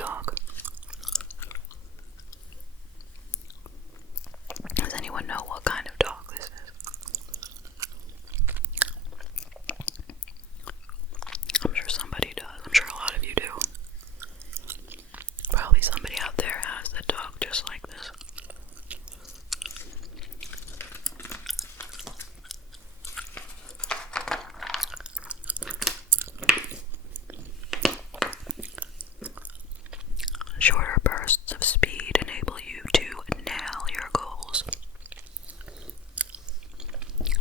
dog. Does anyone know what kind of dog this is? I'm sure somebody does. I'm sure a lot of you do. Probably somebody out there has a dog just like this. Shorter bursts of speed enable you to nail your goals.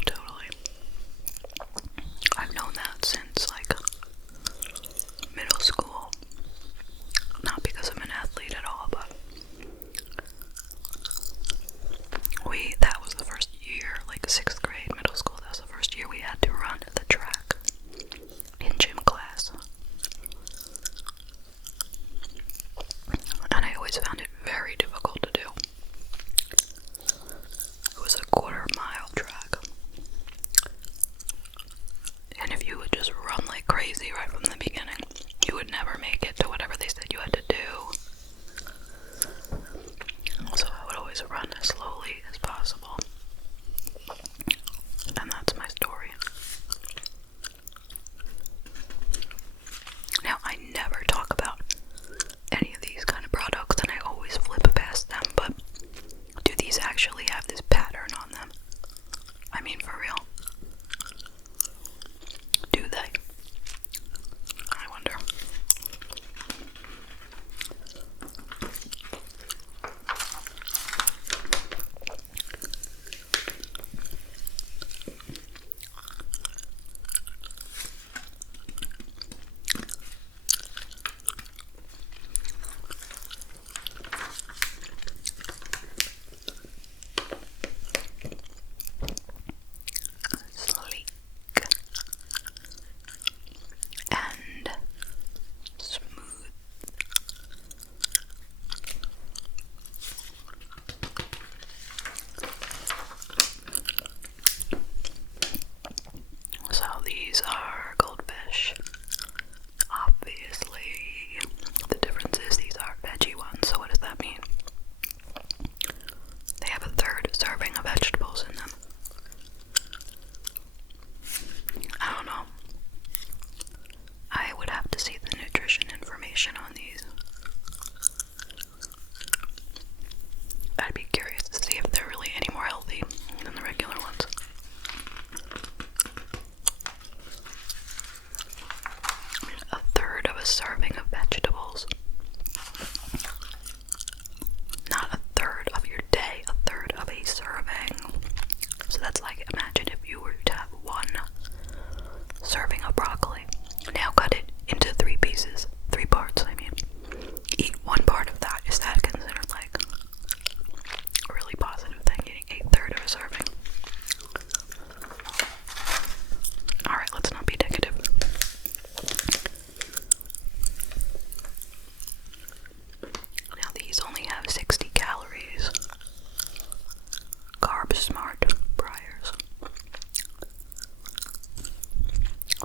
Totally. I've known that since like middle school. Not because I'm an athlete at all, but that was the first year, like 6th grade, middle school, that was the first year we had to run the track in gym class. And I always found it very difficult to do. It was a 1/4-mile track. And if you would just run like crazy right from the beginning, you would never make it to whatever they said you had to do. So I would always run as slowly as possible. And that's my story. Now, I never talk about any of these kind of products, and I always flip past them, but do these actually have this pattern on them? I mean, for real. Do they? I wonder. Sleek and smooth. So these are goldfish. Obviously, the difference is these are veggie ones. So what does that mean? They have a 3rd serving of vegetables in them. I don't know. I would have to see the nutrition information on these. I'd be curious to see if they're really any more healthy than the regular ones. A 3rd of a serving of vegetables. Not a 3rd of your day, a 3rd of a serving. So that's like, imagine if you were to have 1 serving of broccoli. Now cut it into 3 pieces, 3 parts, I mean. Eat 1 part of that. Is that considered like a really positive thing, eating a 3rd of a serving? Alright, let's not be negative. Now these only have 60 calories. Carb smart Briars.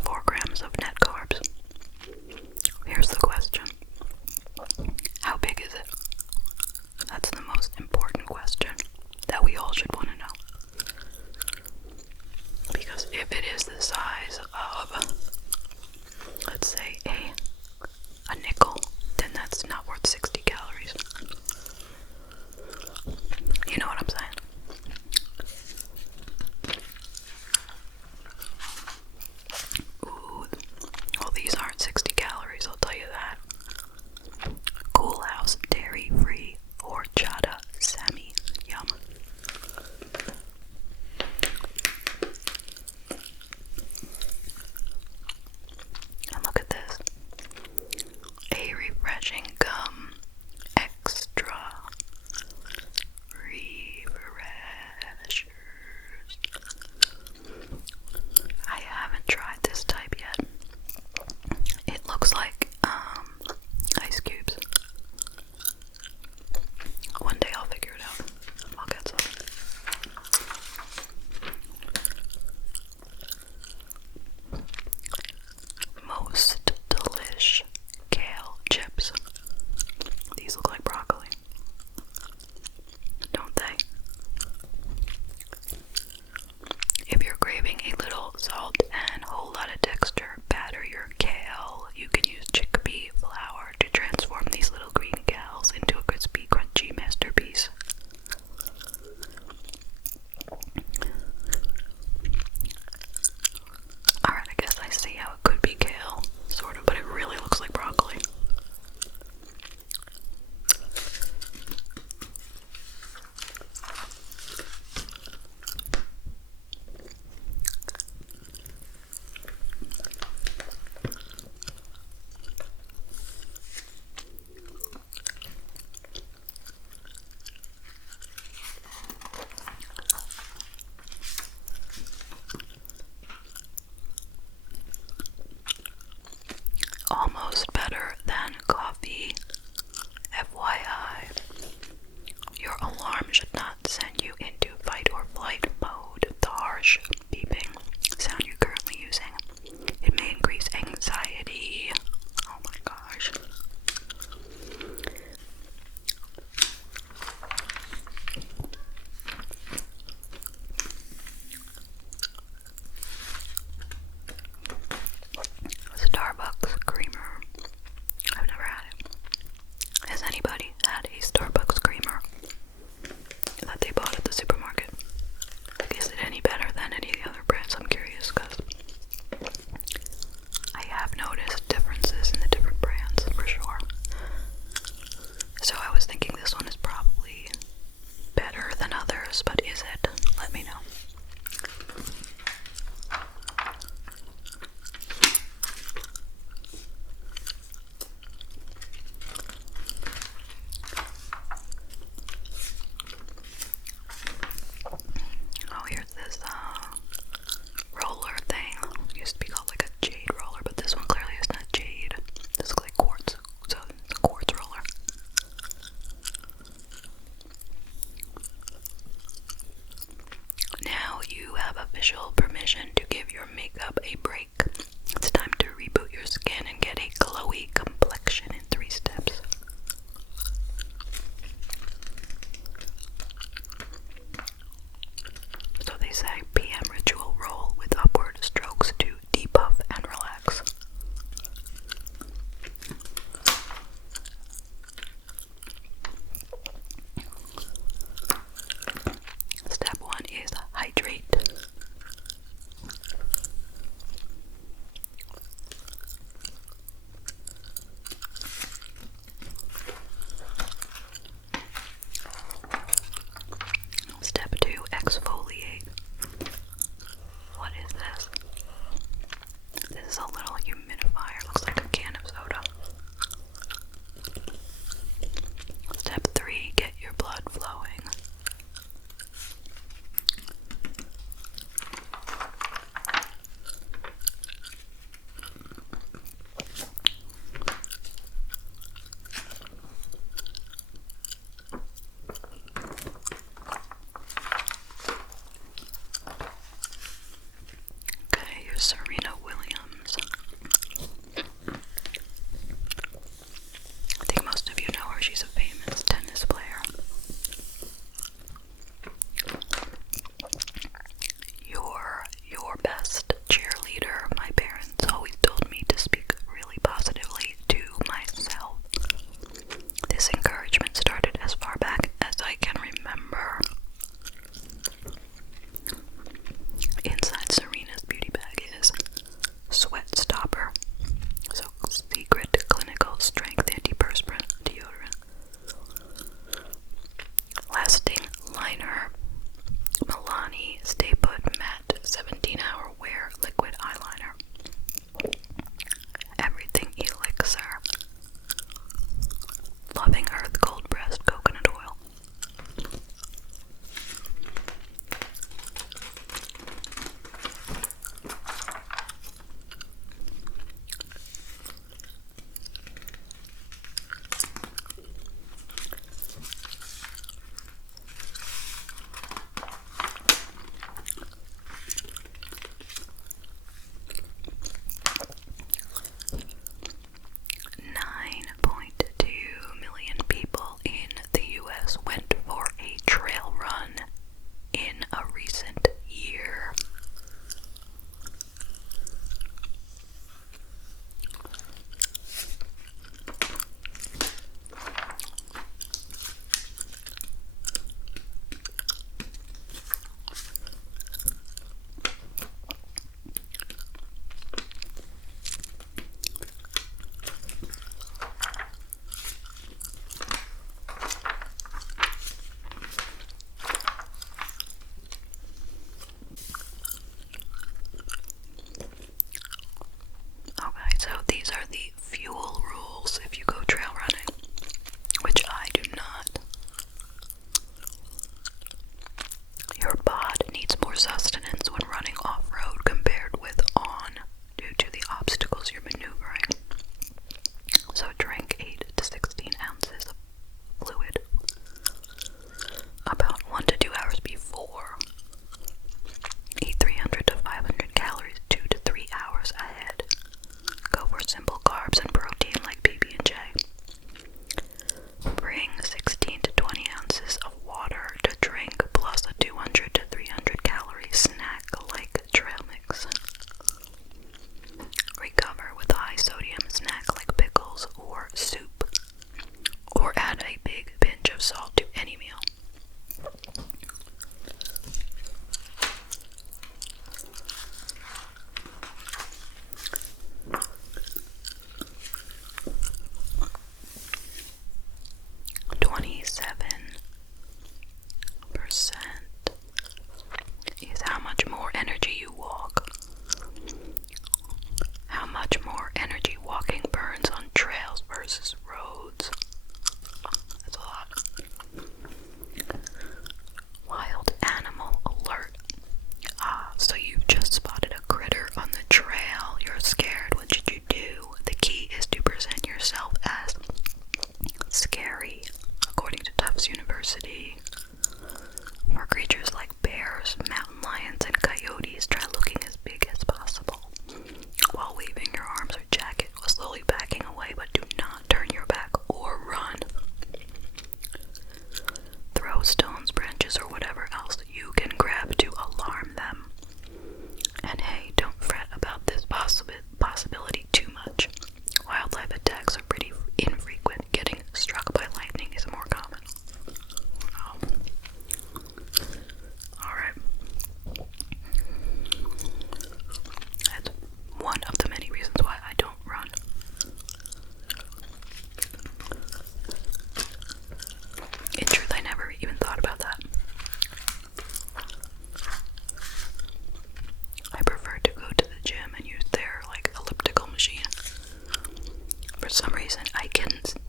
4 grams of net carbs. Here's the question. How big is it? That's the most important question that we all should want to know. Because if it is the size of, let's say, a nickel, then that's not worth 60 calories. You know what I'm saying? Ooh, well, these aren't 60 calories, I'll tell you that. Cool House dairy-free horchata Sammy. Yum. And look at this. A refreshing gum. Extra refreshers. I haven't tried this type yet. It looks like ice cubes. One day I'll figure it out. I'll get some. Most delish kale chips.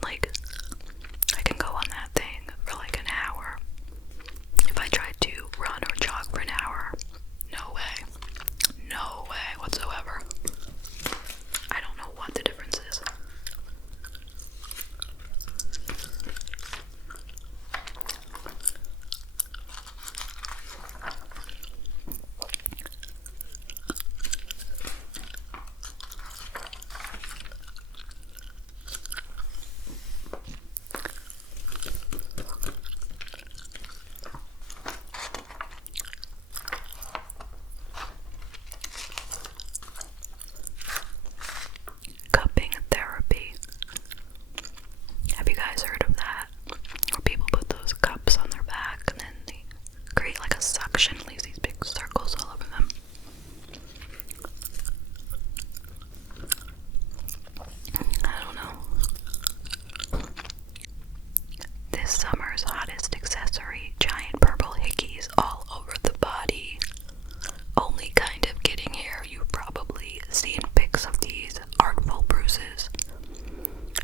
Like, I can go on that thing for like an hour. If I tried to run or jog for an hour, no way. No way whatsoever. I don't know what the difference is. Cupping therapy. Have you guys heard of that? Where people put those cups on their back and then they create like a suction, leaves these big circles all over them. I don't know. This summer's hottest accessory, giant purple hickeys all over the body. Only kind of getting here. You've probably seen pics of these artful bruises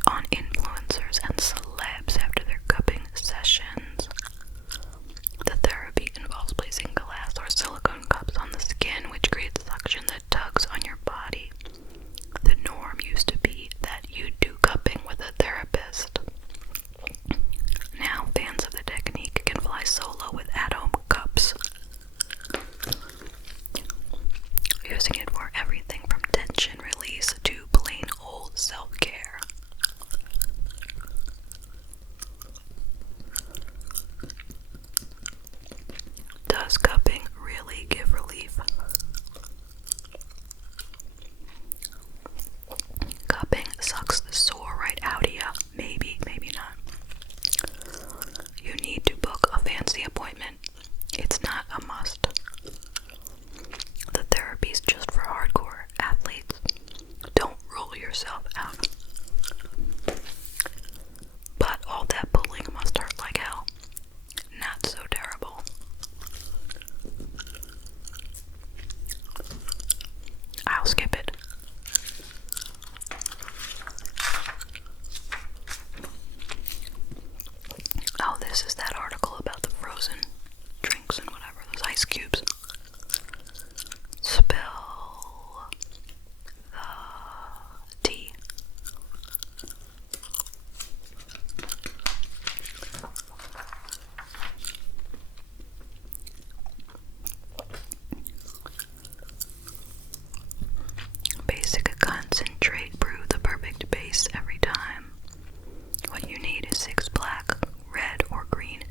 on influencers and celebs after their cupping sessions. The therapy involves placing glass or silicone cups on the skin, which creates suction that tugs on your body. The norm used to be that you'd do cupping with a therapist. Now, fans of the technique can fly solo with at-home cups, using it for everything from tension release to plain old self-care. Does cupping really give relief? Cupping sucks the sore right out of you. Maybe, maybe not. You need to book a fancy appointment. It's not a must. The therapy's just for hardcore athletes. Don't rule yourself out. But all that pulling must hurt like hell. Not so terrible. I'll skip it. Oh, this is that article about the frozen drinks and whatever, those ice cubes. Spill the tea. Basic concentrate, brew the perfect base every time. What you need is 6 black, red, or green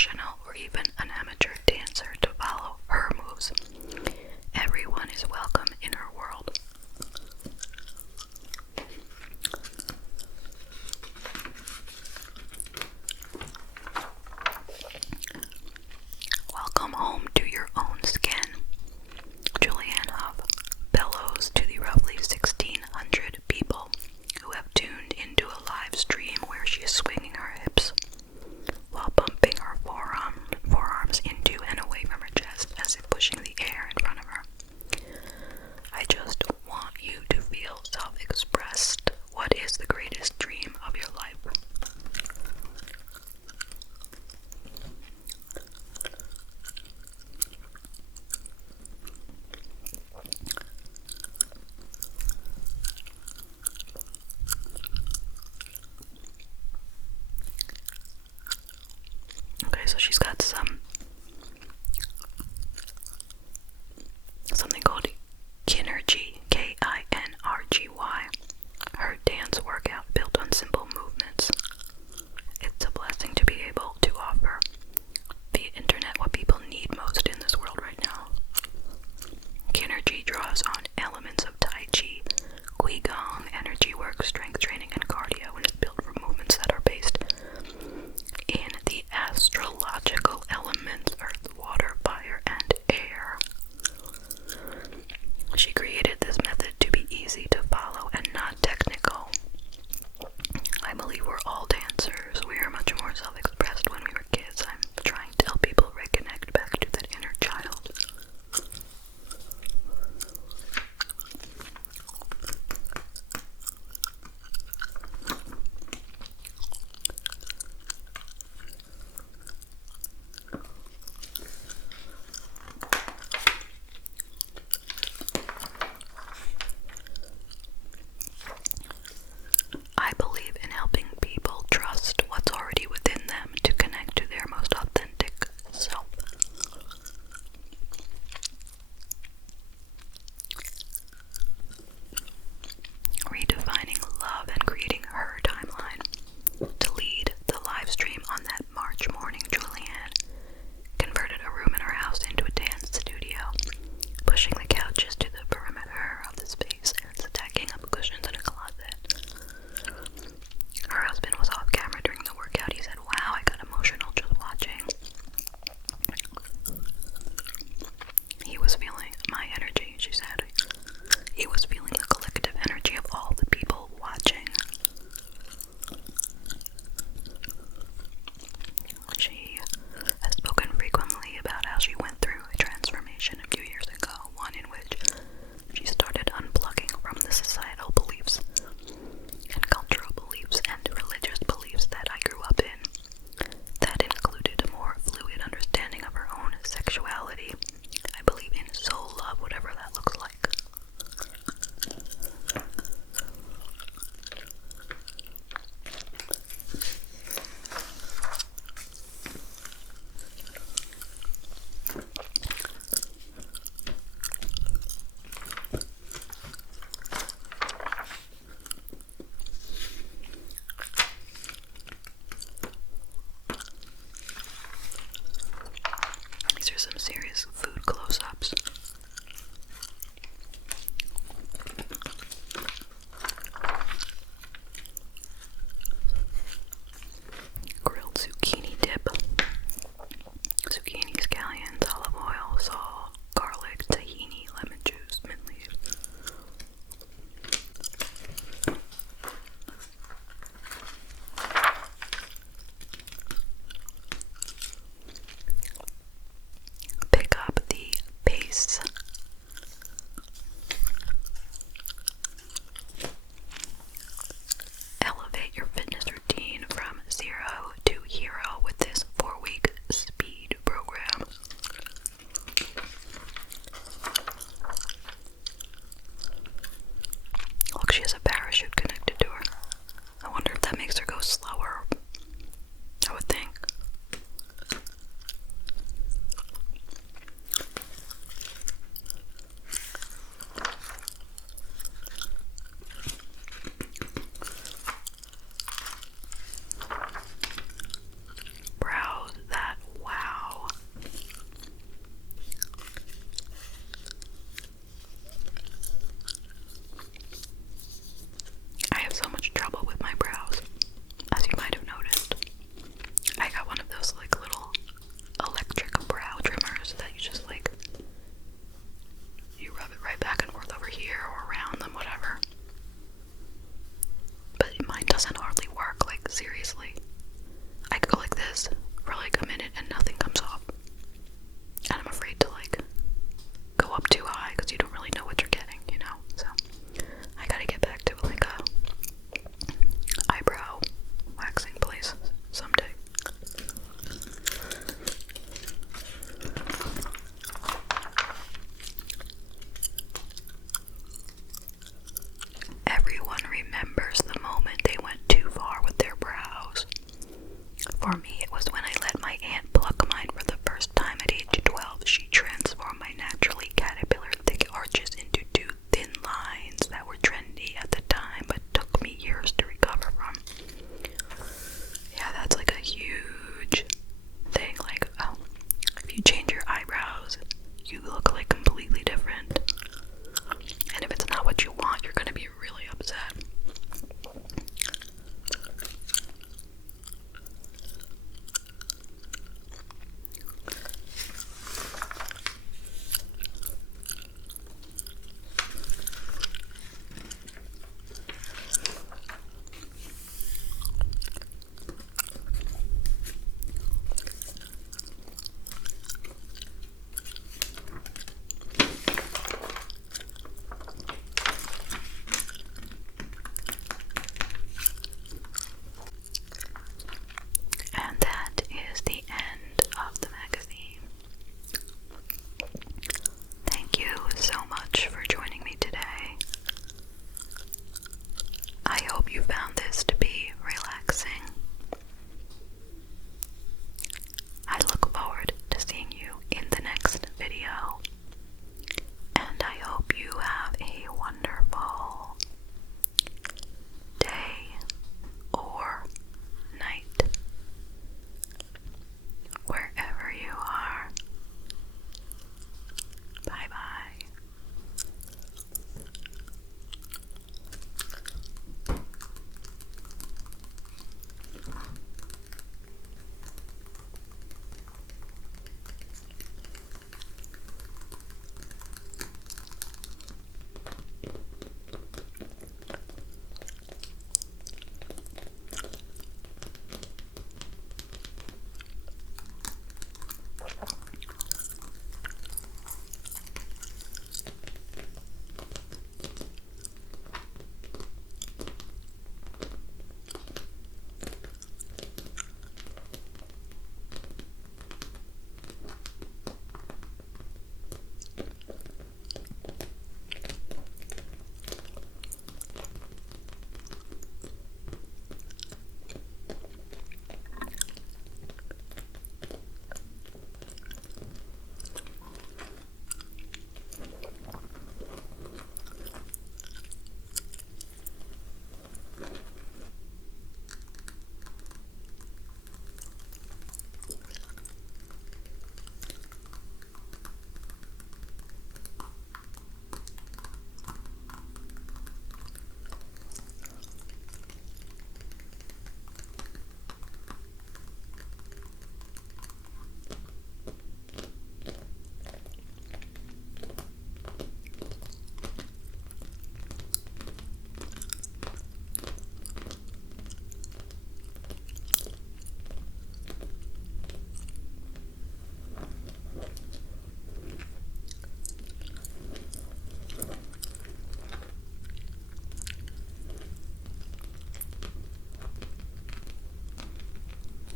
professional or even an amateur dancer to follow her moves. Everyone is welcome in her world. Welcome home to your own skin. Julianne Hough bellows to the roughly 1,600 people who have tuned into a live stream where she is swinging her hips while bumping her forearms into and away from her chest as if pushing the air in front of her. I just want you to feel self-expressed. What is the greatest dream of your life? Okay, so she's got